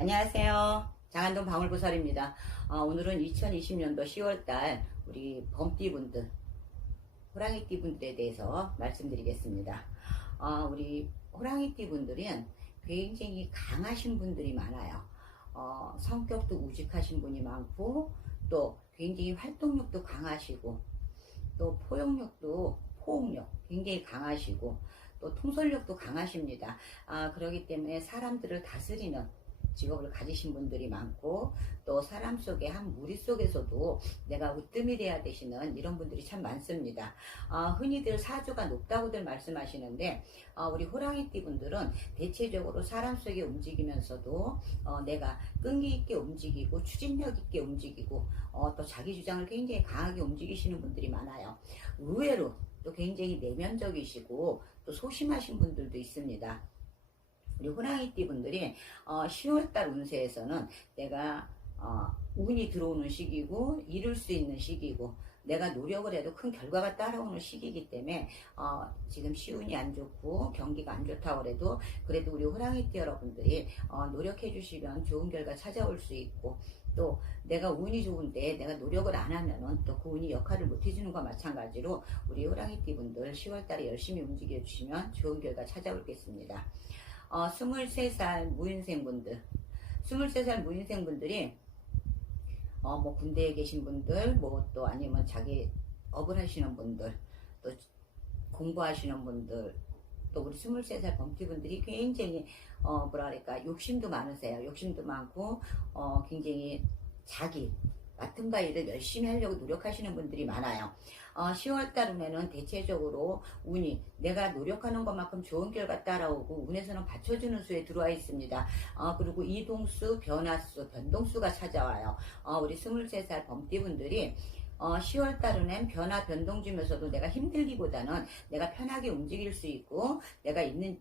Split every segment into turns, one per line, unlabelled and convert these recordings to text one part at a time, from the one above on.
안녕하세요. 장안동 방울부설입니다. 어, 오늘은 2020년도 10월달 우리 범띠분들, 호랑이띠분들에 대해서 말씀드리겠습니다. 어, 우리 호랑이띠분들은 굉장히 강하신 분들이 많아요. 어, 성격도 우직하신 분이 많고 또 굉장히 활동력도 강하시고 또 포용력도 포옹력 굉장히 강하시고 또 통솔력도 강하십니다. 아, 그렇기 때문에 사람들을 다스리는 직업을 가지신 분들이 많고 또 사람 속에 한 무리 속에서도 내가 으뜸이 돼야 되시는 이런 분들이 참 많습니다. 아, 흔히들 사주가 높다고들 말씀하시는데 아, 우리 호랑이띠 분들은 대체적으로 사람 속에 움직이면서도 어, 내가 끈기 있게 움직이고 추진력 있게 움직이고 어, 또 자기 주장을 굉장히 강하게 움직이시는 분들이 많아요. 의외로 또 굉장히 내면적이시고 또 소심하신 분들도 있습니다. 우리 호랑이띠 분들이 어, 10월달 운세에서는 내가 어, 운이 들어오는 시기고 이룰 수 있는 시기고 내가 노력을 해도 큰 결과가 따라오는 시기이기 때문에 어, 지금 시운이 안 좋고 경기가 안 좋다고 그래도 그래도 우리 호랑이띠 여러분들이 어, 노력해 주시면 좋은 결과 찾아올 수 있고 또 내가 운이 좋은데 내가 노력을 안 하면은 또 그 운이 역할을 못 해주는 것과 마찬가지로 우리 호랑이띠 분들 10월달에 열심히 움직여 주시면 좋은 결과 찾아오겠습니다. 어, 23살 무인생분들, 23살 무인생분들이, 어, 뭐, 군대에 계신 분들, 뭐, 또 아니면 자기 업을 하시는 분들, 또 공부하시는 분들, 또 우리 23살 범띠분들이 굉장히, 어, 뭐라 그럴까, 욕심도 많으세요. 욕심도 많고, 어, 굉장히 자기, 맡은 바 일을 열심히 하려고 노력하시는 분들이 많아요. 어, 10월 달에는 대체적으로 운이 내가 노력하는 것만큼 좋은 결과 따라오고 운에서는 받쳐주는 수에 들어와 있습니다. 어, 그리고 이동수, 변화수, 변동수가 찾아와요. 어, 우리 23살 범띠분들이 어, 10월 달에는 변화 변동 주면서도 내가 힘들기보다는 내가 편하게 움직일 수 있고 내가 있는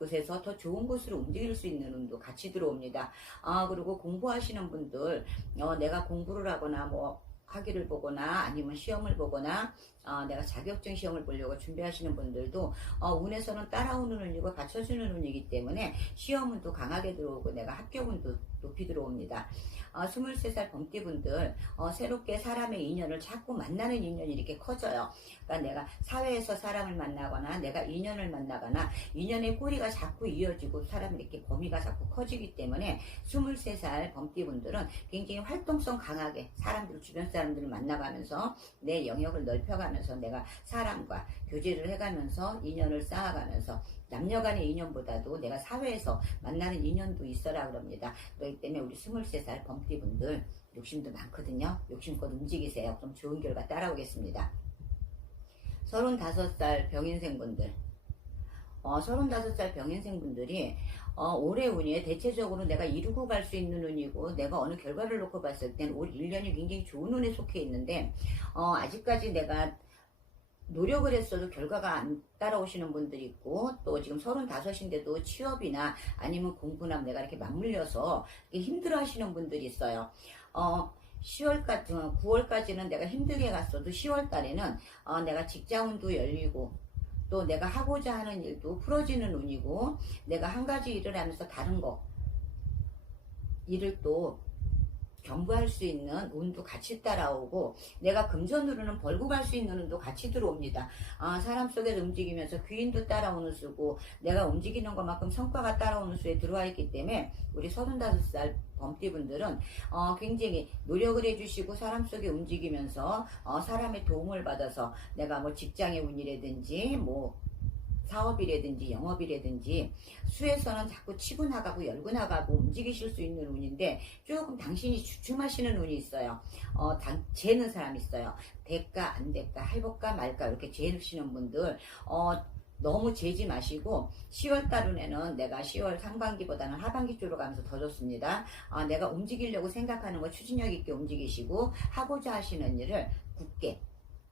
곳에서 더 좋은 곳으로 움직일 수 있는 운도 같이 들어옵니다. 아, 그리고 공부하시는 분들, 어, 내가 공부를 하거나 뭐, 학위를 보거나 아니면 시험을 보거나 어, 내가 자격증 시험을 보려고 준비하시는 분들도 어, 운에서는 따라오는 운이고 받쳐주는 운이기 때문에 시험운도 강하게 들어오고 내가 합격운도 높이 들어옵니다. 어, 23살 범띠분들 어, 새롭게 사람의 인연을 자꾸 만나는 인연이 이렇게 커져요. 그러니까 내가 사회에서 사람을 만나거나 내가 인연을 만나거나 인연의 꼬리가 자꾸 이어지고 사람 이렇게 범위가 자꾸 커지기 때문에 23살 범띠분들은 굉장히 활동성 강하게 사람들 주변 사람들을 만나가면서 내 영역을 넓혀가면서 내가 사람과 교제를 해가면서 인연을 쌓아가면서 남녀 간의 인연보다도 내가 사회에서 만나는 인연도 있어라 그럽니다. 그렇기 때문에 우리 23살 범띠분들 욕심도 많거든요. 욕심껏 움직이세요. 그럼 좋은 결과 따라오겠습니다. 35살 병인생분들 어, 35살 병인생분들이 어, 올해 운이 대체적으로 내가 이루고 갈 수 있는 운이고 내가 어느 결과를 놓고 봤을 땐올 1년이 굉장히 좋은 운에 속해 있는데 어, 아직까지 내가 노력을 했어도 결과가 안 따라오시는 분들이 있고 또 지금 35인데도 취업이나 아니면 공부나 내가 이렇게 맞물려서 힘들어 하시는 분들이 있어요. 어, 10월까지, 9월까지는 내가 힘들게 갔어도 10월 달에는 어, 내가 직장운도 열리고 또 내가 하고자 하는 일도 풀어지는 운이고 내가 한 가지 일을 하면서 다른 거 일을 또 경부할 수 있는 운도 같이 따라오고 내가 금전으로는 갈수 있는 운도 같이 들어옵니다. 아, 사람 속에서 움직이면서 귀인도 따라오는 수고 내가 움직이는 것만큼 성과가 따라오는 수에 들어와 있기 때문에 우리 35살 범띠분들은 어, 굉장히 노력을 해주시고 사람 속에 움직이면서 어, 사람의 도움을 받아서 내가 뭐 직장의 운이라든지 뭐 사업이라든지 영업이라든지 수에서는 자꾸 치고 나가고 열고 나가고 움직이실 수 있는 운인데 조금 당신이 주춤하시는 운이 있어요. 어, 당, 재는 사람 있어요. 될까 안 될까 해볼까 말까 이렇게 재시는 분들 어, 너무 재지 마시고 10월 달에는 내가 10월 상반기보다는 하반기 쪽으로 가면서 더 좋습니다. 아, 내가 움직이려고 생각하는 거 추진력 있게 움직이시고 하고자 하시는 일을 굳게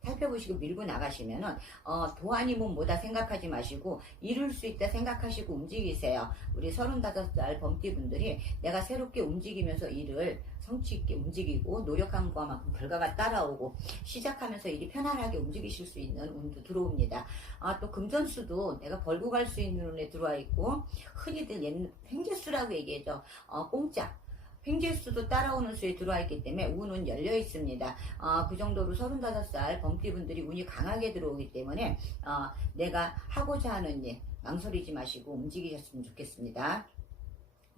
살펴보시고 밀고 나가시면은 어, 도안이면 뭐다 생각하지 마시고 이룰 수 있다 생각하시고 움직이세요. 우리 35살 범띠분들이 내가 새롭게 움직이면서 일을 성취 있게 움직이고 노력한 것만큼 결과가 따라오고 시작하면서 일이 편안하게 움직이실 수 있는 운도 들어옵니다. 아, 또 금전수도 내가 벌고 갈 수 있는 운에 들어와 있고 흔히들 옛 횡재수라고 얘기하죠. 어, 공짜. 횡재수도 따라오는 수에 들어와 있기 때문에 운은 열려 있습니다. 어, 그 정도로 35살 범띠분들이 운이 강하게 들어오기 때문에 어, 내가 하고자 하는 일 망설이지 마시고 움직이셨으면 좋겠습니다.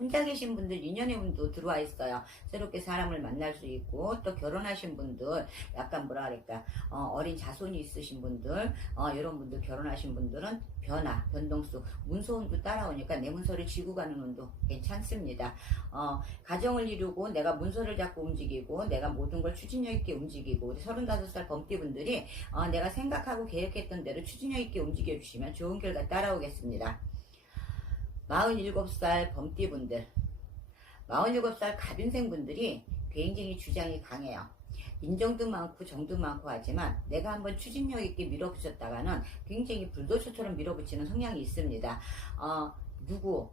혼자 계신 분들 인연의 운도 들어와 있어요. 새롭게 사람을 만날 수 있고 또 결혼하신 분들 약간 뭐라 그럴까 어, 린 자손이 있으신 분들 어, 이런 분들 결혼하신 분들은 변화 변동수 문서 운도 따라오니까 내 문서를 쥐고 가는 운도 괜찮습니다. 어, 가정을 이루고 내가 문서를 잡고 움직이고 내가 모든 걸 추진력 있게 움직이고 우리 35살 범띠분들이 어, 내가 생각하고 계획했던 대로 추진력 있게 움직여 주시면 좋은 결과 따라오겠습니다. 47살 범띠분들, 47살 갑인생분들이 굉장히 주장이 강해요. 인정도 많고 정도 많고 하지만 내가 한번 추진력 있게 밀어붙였다가는 굉장히 불도초처럼 밀어붙이는 성향이 있습니다. 어, 누구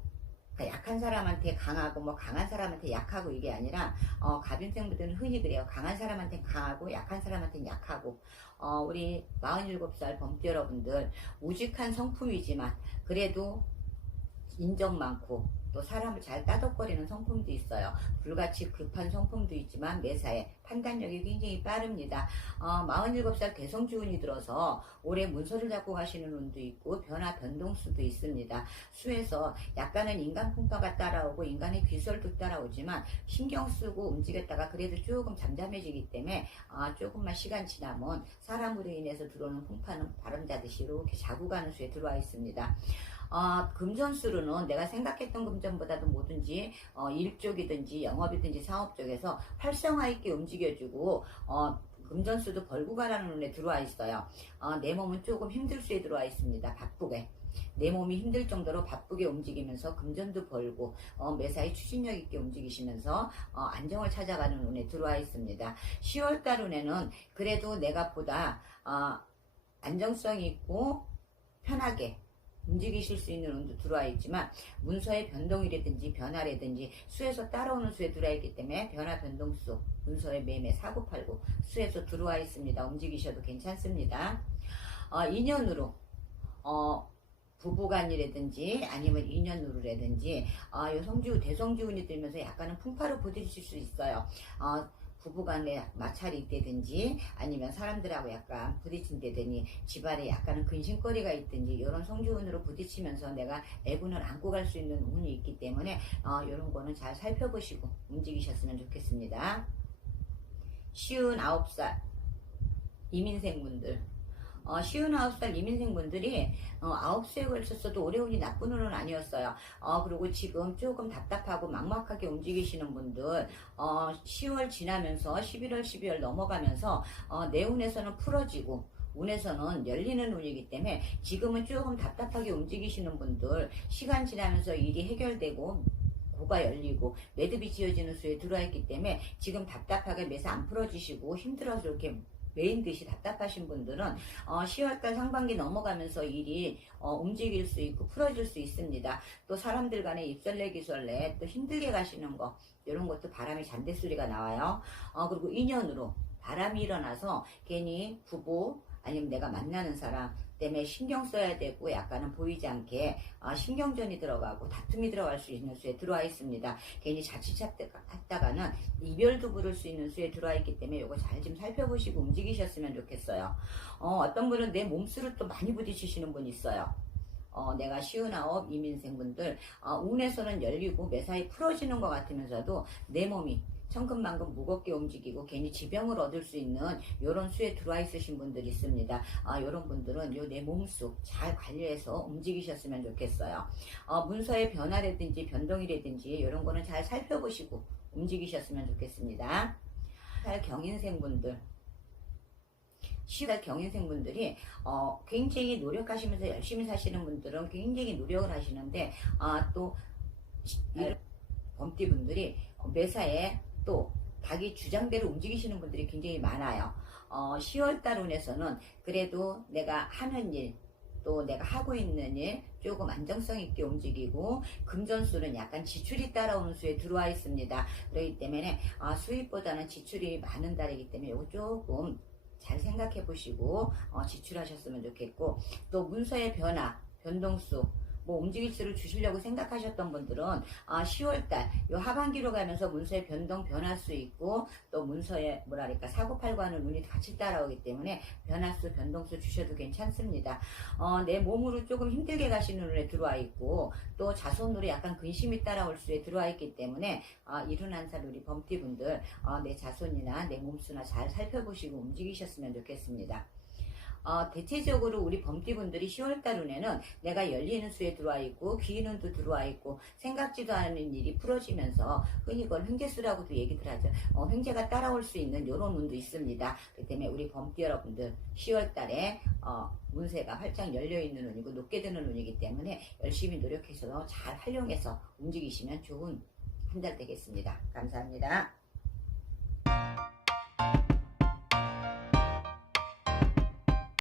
그러니까 약한 사람한테 강하고 뭐 강한 사람한테 약하고 이게 아니라 어, 갑인생분들은 흔히 그래요. 강한 사람한테 강하고 약한 사람한테 약하고 어, 우리 47살 범띠 여러분들 우직한 성품이지만 그래도 인정 많고 또 사람을 잘 따덕거리는 성품도 있어요. 불같이 급한 성품도 있지만 매사에 판단력이 굉장히 빠릅니다. 어, 47살 대성주운이 들어서 올해 문서를 잡고 가시는 운도 있고 변화 변동수도 있습니다. 수에서 약간은 인간 풍파가 따라오고 인간의 귀설도 따라오지만 신경 쓰고 움직였다가 그래도 조금 잠잠해지기 때문에 어, 조금만 시간 지나면 사람으로 인해서 들어오는 풍파는 바람 자듯이 이렇게 자고 가는 수에 들어와 있습니다. 어, 금전수로는 내가 생각했던 금전보다도 뭐든지 어, 일 쪽이든지 영업이든지 사업 쪽에서 활성화 있게 움직여주고 어, 금전수도 벌고 가라는 눈에 들어와 있어요. 어, 내 몸은 조금 힘들 수에 들어와 있습니다. 바쁘게. 내 몸이 힘들 정도로 바쁘게 움직이면서 금전도 벌고 어, 매사에 추진력 있게 움직이시면서 어, 안정을 찾아가는 운에 들어와 있습니다. 10월달 운에는 그래도 내가 보다 어, 안정성 있고 편하게 움직이실 수 있는 운도 들어와 있지만 문서의 변동이라든지 변화라든지 수에서 따라오는 수에 들어와 있기 때문에 변화 변동수 문서의 매매 사고팔고 수에서 들어와 있습니다. 움직이셔도 괜찮습니다. 어, 인연으로 어, 부부간이라든지 아니면 인연으로라든지 어, 요 성지우 대성지운이 들면서 약간은 풍파로 부딪힐 수 있어요. 어, 부부간에 마찰이 있다든지 아니면 사람들하고 약간 부딪힌다더니 집안에 약간은 근심거리가 있든지 이런 성주운으로 부딪히면서 내가 애군을 안고 갈 수 있는 운이 있기 때문에 어, 이런 거는 잘 살펴보시고 움직이셨으면 좋겠습니다. 쉬운 아홉 살 이민생분들 어, 쉬운 아홉 살 이민생 분들이 어, 아홉 수에 걸쳤어도 올해 운이 나쁜 운은 아니었어요. 어, 그리고 지금 조금 답답하고 막막하게 움직이시는 분들 어, 10월 지나면서 11월, 12월 넘어가면서 어, 내 운에서는 풀어지고 운에서는 열리는 운이기 때문에 지금은 조금 답답하게 움직이시는 분들 시간 지나면서 일이 해결되고 고가 열리고 매듭이 지어지는 수에 들어와 있기 때문에 지금 답답하게 매사 안 풀어지시고 힘들어서 이렇게 메인 듯이 답답하신 분들은 어, 10월달 상반기 넘어가면서 일이 어, 움직일 수 있고 풀어질 수 있습니다. 또 사람들 간에 입설내 기설내 또 힘들게 가시는 거 이런 것도 바람이 잔대 소리가 나와요. 어, 그리고 인연으로 바람이 일어나서 괜히 부부 아니면 내가 만나는 사람 때문에 신경 써야 되고 약간은 보이지 않게 어, 신경전이 들어가고 다툼이 들어갈 수 있는 수에 들어와 있습니다. 괜히 자칫 했다가는 이별도 부를 수 있는 수에 들어와 있기 때문에 이거 잘 좀 살펴보시고 움직이셨으면 좋겠어요. 어, 떤 분은 내 몸수를 또 많이 부딪히시는 분 있어요. 어, 내가 쉬운 아홉 이민생분들 어, 운에서는 열리고 매사에 풀어지는 것 같으면서도 내 몸이 천근만근 무겁게 움직이고 괜히 지병을 얻을 수 있는 이런 수에 들어와 있으신 분들이 있습니다. 아, 이런 분들은 요 내 몸속 잘 관리해서 움직이셨으면 좋겠어요. 어, 문서의 변화라든지 변동이라든지 이런 거는 잘 살펴보시고 움직이셨으면 좋겠습니다. 살 경인생분들 시달 경인생분들이 어, 굉장히 노력하시면서 열심히 사시는 분들은 굉장히 노력을 하시는데 아, 또 이- 범띠분들이 매사에 또 자기 주장대로 움직이시는 분들이 굉장히 많아요. 어, 10월달 운에서는 그래도 내가 하는 일, 또 내가 하고 있는 일 조금 안정성 있게 움직이고 금전수는 약간 지출이 따라오는 수에 들어와 있습니다. 그렇기 때문에 아, 수입보다는 지출이 많은 달이기 때문에 이거 조금 잘 생각해 보시고 어, 지출하셨으면 좋겠고 또 문서의 변화, 변동수 뭐 움직일 수를 주시려고 생각하셨던 분들은 아, 10월달 요 하반기로 가면서 문서의 변동 변화수 있고 또 문서에 뭐랄까 사고팔고 하는 운이 같이 따라오기 때문에 변화수 변동수 주셔도 괜찮습니다. 어, 내 몸으로 조금 힘들게 가시는 운에 들어와 있고 또 자손으로 약간 근심이 따라올 수에 들어와 있기 때문에 아, 이룬한살 우리 범띠분들 어, 내 자손이나 내 몸수나 잘 살펴보시고 움직이셨으면 좋겠습니다. 어, 대체적으로 우리 범띠분들이 10월달 운에는 내가 열리는 수에 들어와 있고 귀인운도 들어와 있고 생각지도 않은 일이 풀어지면서 흔히 그걸 횡재수라고도 얘기들 하죠. 어, 횡재가 따라올 수 있는 이런 운도 있습니다. 그렇기 때문에 우리 범띠 여러분들 10월달에 어, 운세가 활짝 열려 있는 운이고 높게 드는 운이기 때문에 열심히 노력해서 잘 활용해서 움직이시면 좋은 한 달 되겠습니다. 감사합니다.